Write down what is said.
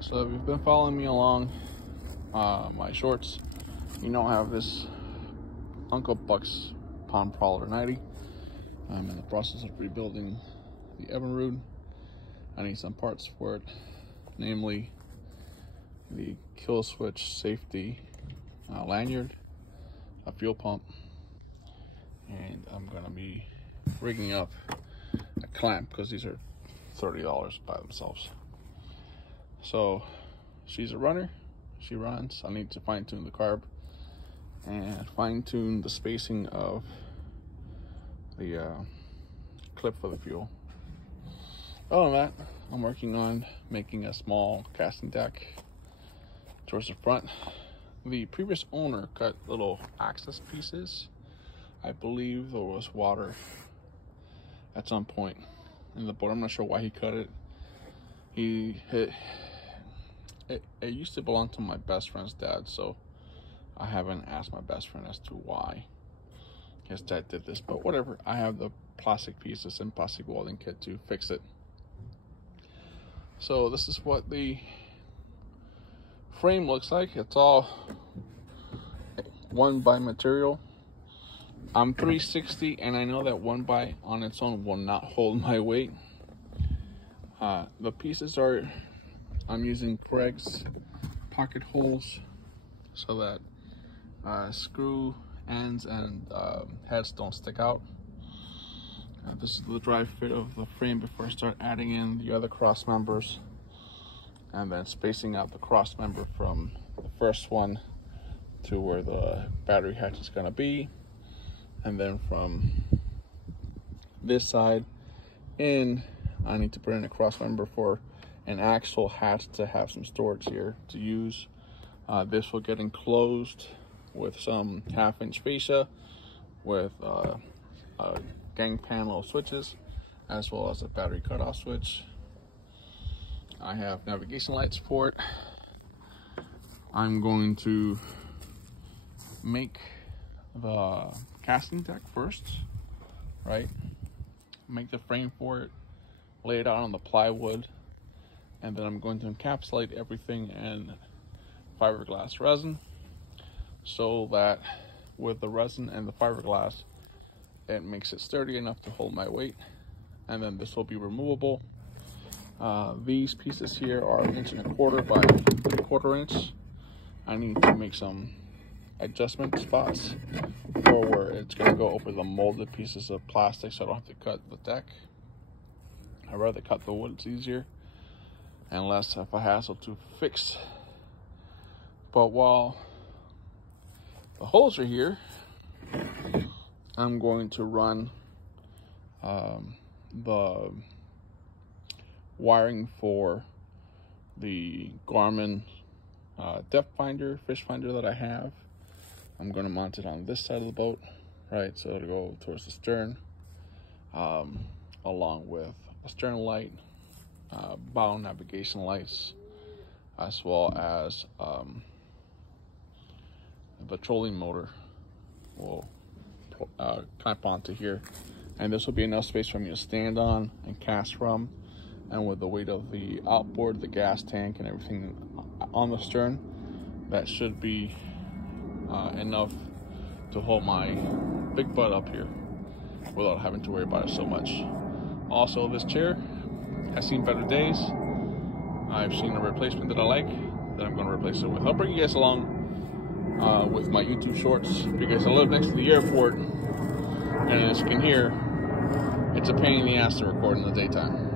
So if you've been following me along my shorts, you know I have this Uncle Buck's Pond Prowler 90. I'm in the process of rebuilding the Evinrude. I need some parts for it, namely the kill switch safety lanyard, a fuel pump, and I'm gonna be rigging up a clamp because these are $30 by themselves. So she's a runner, she runs. I need to fine tune the carb and fine tune the spacing of the clip for the fuel. Other than that, I'm working on making a small casting deck towards the front. The previous owner cut little access pieces. I believe there was water at some point in the boat. I'm not sure why he cut it. It used to belong to my best friend's dad, so I haven't asked my best friend as to why his dad did this, but whatever. I have the plastic pieces and plastic welding kit to fix it. So this is what the frame looks like. It's all 1x material. I'm 360 and I know that 1x on its own will not hold my weight. The pieces are, I'm using Craig's pocket holes so that screw ends and heads don't stick out. This is the dry fit of the frame before I start adding in the other cross members, and then spacing out the cross member from the first one to where the battery hatch is going to be, and then from this side in I need to put in a cross member for an axle hatch to have some storage here to use. This will get enclosed with some 1/2-inch fascia with a gang panel switches, as well as a battery cutoff switch. I have navigation lights for it. I'm going to make the casting deck first, right? Make the frame for it, lay it out on the plywood, and then I'm going to encapsulate everything in fiberglass resin, so that with the resin and the fiberglass, it makes it sturdy enough to hold my weight. And then this will be removable. These pieces here are 1.25 by 1/4 inch. I need to make some adjustment spots for where it's going to go over the molded pieces of plastic, so I don't have to cut the deck. I'd rather cut the wood, it's easier and less of a hassle to fix. But while the holes are here, I'm going to run the wiring for the Garmin depth finder, fish finder that I have. I'm going to mount it on this side of the boat, right? So it'll go towards the stern, along with a stern light, bow navigation lights, as well as the trolling motor will clamp onto here, and this will be enough space for me to stand on and cast from. And with the weight of the outboard, the gas tank, and everything on the stern, that should be enough to hold my big butt up here without having to worry about it so much. Also, this chair has seen better days. I've seen a replacement that I like, that I'm going to replace it with. I'll bring you guys along with my YouTube shorts, because I live next to the airport, and as you can hear, it's a pain in the ass to record in the daytime.